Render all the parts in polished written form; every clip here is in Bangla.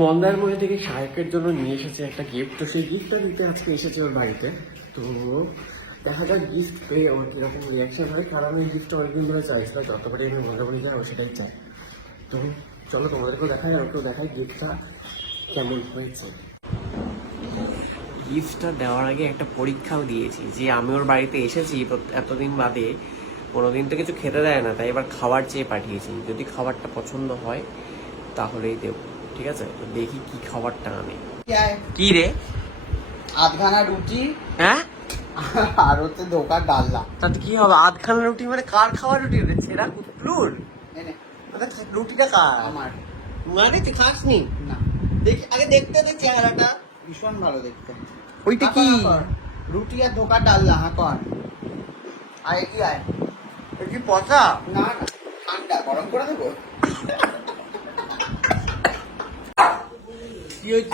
মন্দারমণি থেকে শায়কের জন্য নিয়ে এসেছে একটা গিফট। তো সেই গিফটটা দিতে আজকে এসেছে ওর বাড়িতে। তো দেখা যাক গিফট পেয়ে আমার কিরকম রিয়াকশন হয়, কারণ আমি গিফটটা অনেকদিন ধরে চাইছিল, যতবারই আমি মন্দারমণি যাই ও সেটাই চাই। তো চলো তোমাদেরকেও দেখাই আর ওকেও দেখাই গিফটটা কেমন হয়েছে। গিফটটা দেওয়ার আগে একটা পরীক্ষাও দিয়েছি যে আমি ওর বাড়িতে এসেছি এতদিন বাদে, কোনোদিন তো কিছু খেতে দেয় না, তাই এবার খাবার চেয়ে পাঠিয়েছি। যদি খাবারটা পছন্দ হয় তাহলেই দেবো, ঠিক আছে? তো দেখি কি খাবারটা আনে। কি রে? আধখানা রুটি হ্যাঁ আর হচ্ছে ধোকার ডালনা। তাতে কি হবে? আধখানা রুটি মানে কার খাওয়ার রুটি রে? ছেঁড়া কুটলুর? রুটিটা কার? আমার। মানে তুই খাসনি? না, দেখি আগে দেখতে দে চেহারাটা। ভীষণ ভালো দেখতে। ওইটা কি? রুটি আর ধোকার ডালনা। হ্যাঁ কর। আর কি আয়? এটা কি পচা? না না, ঠান্ডা, গরম করে দেবো। কি হয়েছে?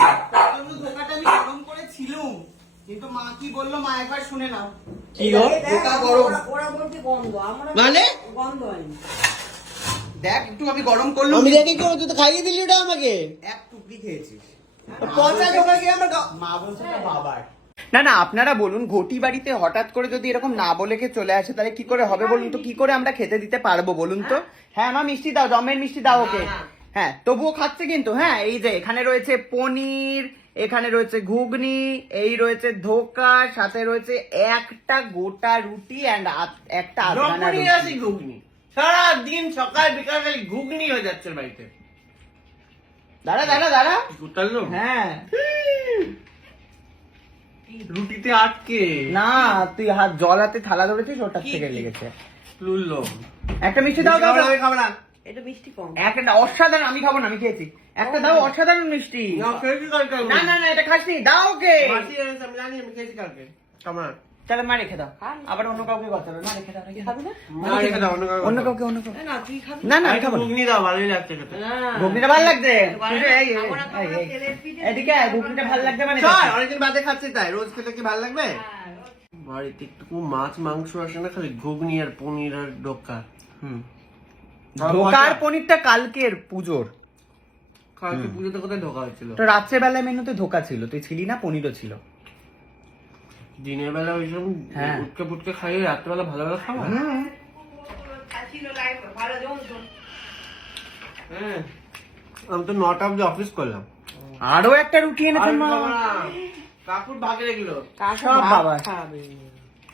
ধোকাটা আমি গরম করেছিলাম, কিন্তু মা কি বললো মা একবার শুনে নাও। কি গো? ধোকা গরম ওরা বলছে গন্ধ, আমরা মানে গন্ধ হয়নি। দেখ, একটু আমি গরম করলাম। আমি দেখি কেউ, তুই তো খাইয়ে দিলি ওটা আমাকে। এক টুকরি খেয়েছিস। পচা ধোকা কি আমার মা বলছে না বাবার। না না, আপনারা বলুন, ঘটি বাড়িতে হঠাৎ করে যদি এরকম না বলে কে চলে আসে তাহলে কি করে হবে বলুন তো? কি করে আমরা খেতে দিতে পারবো বলুন তো? হ্যাঁ মা, মিষ্টি দাও, জমের মিষ্টি দাও ওকে। হ্যাঁ, তবুও খাচ্ছে কিন্তু। হ্যাঁ, এই যে এখানে রয়েছে পনির, এখানে রয়েছে ঘুগনি, এই রয়েছে ধোকা, সাথে রয়েছে একটা গোটা রুটি এন্ড একটা আধখানা রুটি। ঘুগনি সারাদিন সকাল বিকাল খালি ঘুগনি হয়ে যাচ্ছে বাড়িতে। দাঁড়া দাঁড়া দাঁড়া। গোটালো? হ্যাঁ, রুটিতে আটকে না তুই হাত জল হাতে থালা ধরেছিস, ওটার থেকে লেগেছে। লুল্লো। একটা মিষ্টি দাও দাও দাও। খাবো না। এটা মিষ্টি কম। একটা অসাধারণ, আমি খাবো না, আমি খেয়েছি। একটা দাও, অসাধারণ মিষ্টি। না না না, এটা খাসনি, দাও ওকে। মাসি এনেছে, আমি জানি, আমি খেয়েছি কালকে। খাবো না। তাহলে মা রেখে দাও, আবার অন্য কাউকে করতে হবে। না রেখে দাও, রেখে দাও। খাবি না? না, রেখে দাও, অন্য কাউকে অন্য দাও। কাউকে, অন্য কাউকে। না তুই খাবি না না, আমি আরেকটু খাবো না। ঘুগনি দাও, ভালোই লাগছে খেতে। না। ঘুগনিটা ভালো লাগছে। ভালো এই, এই, খাবো না, খাবো এই, না, এই। তেলের পিঠে এদিকে আয়, ঘুগনিটা ভালো লাগছে মানে। চল, অনেকদিন বাদে খাচ্ছি তাই, রোজ খেতে কি ভালো লাগবে? হ্যাঁ। বাড়িতে একটু মাছ মাংস আসে না, খালি ঘুগনি আর পনির আর ডোকা। হুম। ধোকার পনিরটা কালকের পুজোর। কালকে পুজোতে কোথায় ঢোকা হয়েছিল? তো রাত্রেবেলা মেনুতে ধোকা ছিল, তুই ছিলি না, পনিরও ছিল। দিনের বেলা ওইসব হ্যাঁ। উটকে পুটকে খাইয়ে রাত্রেবেলা ভালো ভালো খাওয়া। ছিল লাইফ ভালো যেমন শোন। হ্যাঁ, আমি তো 9টা অব্দি অফিস করলাম। আরো একটা রুটি এনেছেন মা। কাকুর ভাগে রেখলো। সব বাবার,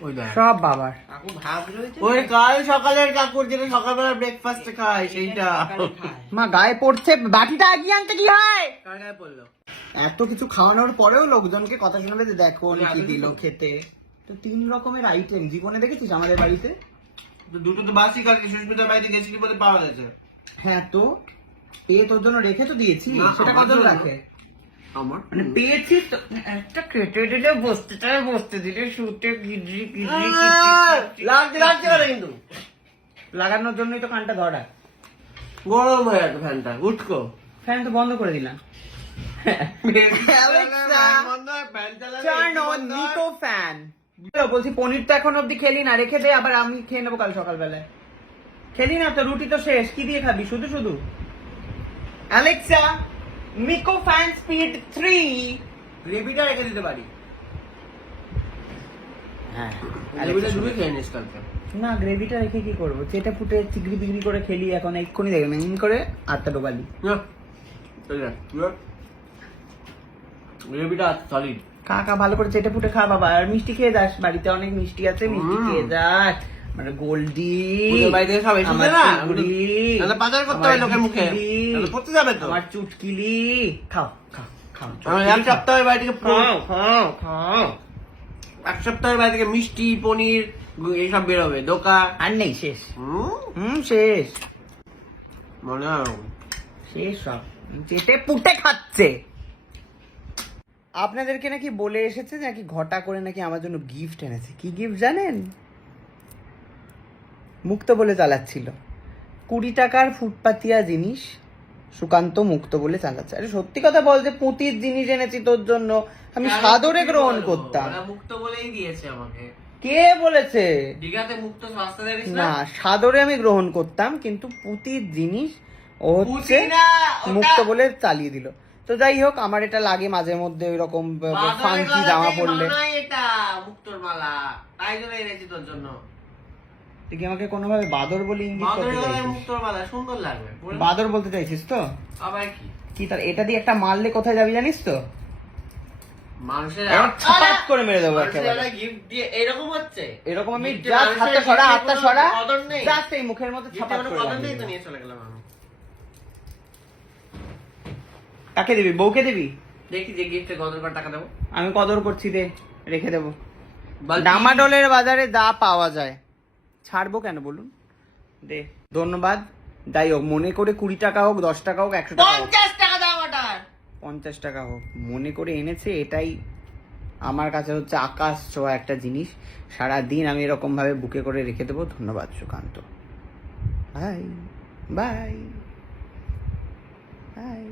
ওই দেখ, সব বাবার। কাকু ভাগ রয়েছে। ওই কাল সকালের কাকুর যেটা সকালবেলা ব্রেকফাস্টে খায় সেইটা। মা গায়ে পড়ছে, বাটিটা এগিয়ে আনতে কি হয়? কার গায়ে পড়লো? এত কিছু খাওয়ানোর পরেও লোকজনকে কথা শোনাবে যে দেখো উনি কি দিল খেতে। তো 3 রকমের আইটেম জীবনে দেখেছিস আমাদের বাড়িতে? তো দুটো তো বাসি কালকে সুস্মিতার বাড়িতে গেছিলি বলে পাওয়া গেছে। হ্যাঁ, তো এ তোর জন্য রেখে তো দিয়েছি, না, সেটা আমার কত জন্য। রাখে? আমার মানে পেয়েছি তো, একটা কেটে দিলে বসতে দিলে শুতে লাগছে লাগছে বলে কিন্তু লাগানোর জন্যই তো কানটা ধরা। গরম হয়ে যাচ্ছে ফ্যানটা। উঠকো ফ্যান তো বন্ধ করে দিলাম। Turn on Nico fan. বলছি পনির তো এখন অব্দি খেলি না, রেখে দে, আবার আমি খেয়ে নেবো কাল সকালবেলায়। খেলি না তো, রুটি তো শেষ, কি দিয়ে খাবি শুধু শুধু? Alexa, Miko fan speed 3। গ্রেভিটা রেখে দিতে পারি। হ্যাঁ, গ্রেভিটা শুধু খেয়ে নিস কালকে। না গ্রেভিটা রেখে কি করবো? চেটে ফুটে চিগড়ি বিগড়ি করে খেলি, এখন এক্ষুনি দেখবেন করে আটটা ডোবালি। না গ্রেভিটা সলিড। কাকা ভালো করে চেটে ফুটে খা বাবা, আর মিষ্টি খেয়ে যাস, বাড়িতে অনেক মিষ্টি আছে, মিষ্টি খেয়ে যাস। মানে গোল্ডি পুজোর বাড়ি থেকে সব এসেছে না, তাহলে পাচার করতে হয় লোকের মুখে, তাহলে পড়তে যাবে তো। আমার চুটকিলি খাও খাও খাও। আমার এক সপ্তাহের বাড়ি থেকে খাও খাও খাও। এক সপ্তাহের বাড়ি থেকে মিষ্টি পনির এইসব বেরোবে দোকা। আর নেই, শেষ। শেষ মনে হয় শেষ সব, চেটে পুটে খাচ্ছে। আপনাদেরকে নাকি বলে এসেছে নাকি ঘটা করে নাকি আমার জন্য গিফট এনেছে। কি গিফট জানেন? মুক্ত বলে চালাচ্ছিল 20 টাকার ফুটপাতিয়া জিনিস, সুকান্ত মুক্ত বলে চালাচ্ছে। আরে সত্যি কথা বল, যে পুঁতির জিনিস এনেছি তোর জন্য, আমি সাদরে গ্রহণ করতাম। মুক্ত বলেই দিয়েছে আমাকে। কে বলেছে? দীঘাতে মুক্ত সস্তা দেখিস না, সাদরে আমি গ্রহণ করতাম, কিন্তু পুঁতির জিনিস ও হচ্ছে পুঁতি না, ওটা- মুক্ত বলে চালিয়ে দিল। তো যাই হোক, আমার এটা লাগে মাঝে মধ্যে ওইরকম ফাঙ্কি জামা পরলে। এটা মুক্তোর মালা, তাই জন্য এনেছি তোর জন্য। তুই কি আমাকে কোনোভাবে বাদর বলে ইঙ্গিত করতে চাইছিস? মুক্তোর মালা সুন্দর লাগবে। বাদর বলতে চাইছিস তো? আবার কি? কি তার এটা দিয়ে একটা মারলে কোথায় যাবি জানিস তো? মানুষের ছাপাত করে মেরে দেবো একেবারে। গিফট দিয়ে এরকম হচ্ছে। এরকম আমি Gift এ যা মানুষের হাতটা সরা, gift এর হাতটা কোনো সরা, কদর নেই। জাস্ট এই মুখের মধ্যে ছাপাত করে কদর লাগিয়ে নেই তো দেবো। নিয়ে চলে গেলাম আমি। কাকে দিবি? বউকে দিবি? দেখি যে গিফটে কদর করে টাকা দেবো। আমি কদর করছি, দে, রেখে দেবো। বল ডামাডোলের বাজারে যা পাওয়া যায় ছাড়বো কেন বলুন? দে, ধন্যবাদ। যাই হোক, মনে করে 20 টাকা হোক, 10 টাকা হোক, 100 টাকা হোক, 50 টাকা দাও ওটার। 50 টাকা হোক, মনে করে এনেছে, এটাই আমার কাছে হচ্ছে আকাশ ছোঁয়া একটা জিনিস। সারাদিন আমি এরকম ভাবে বুকে করে রেখে দেবো। ধন্যবাদ সুকান্ত। Bye bye bye.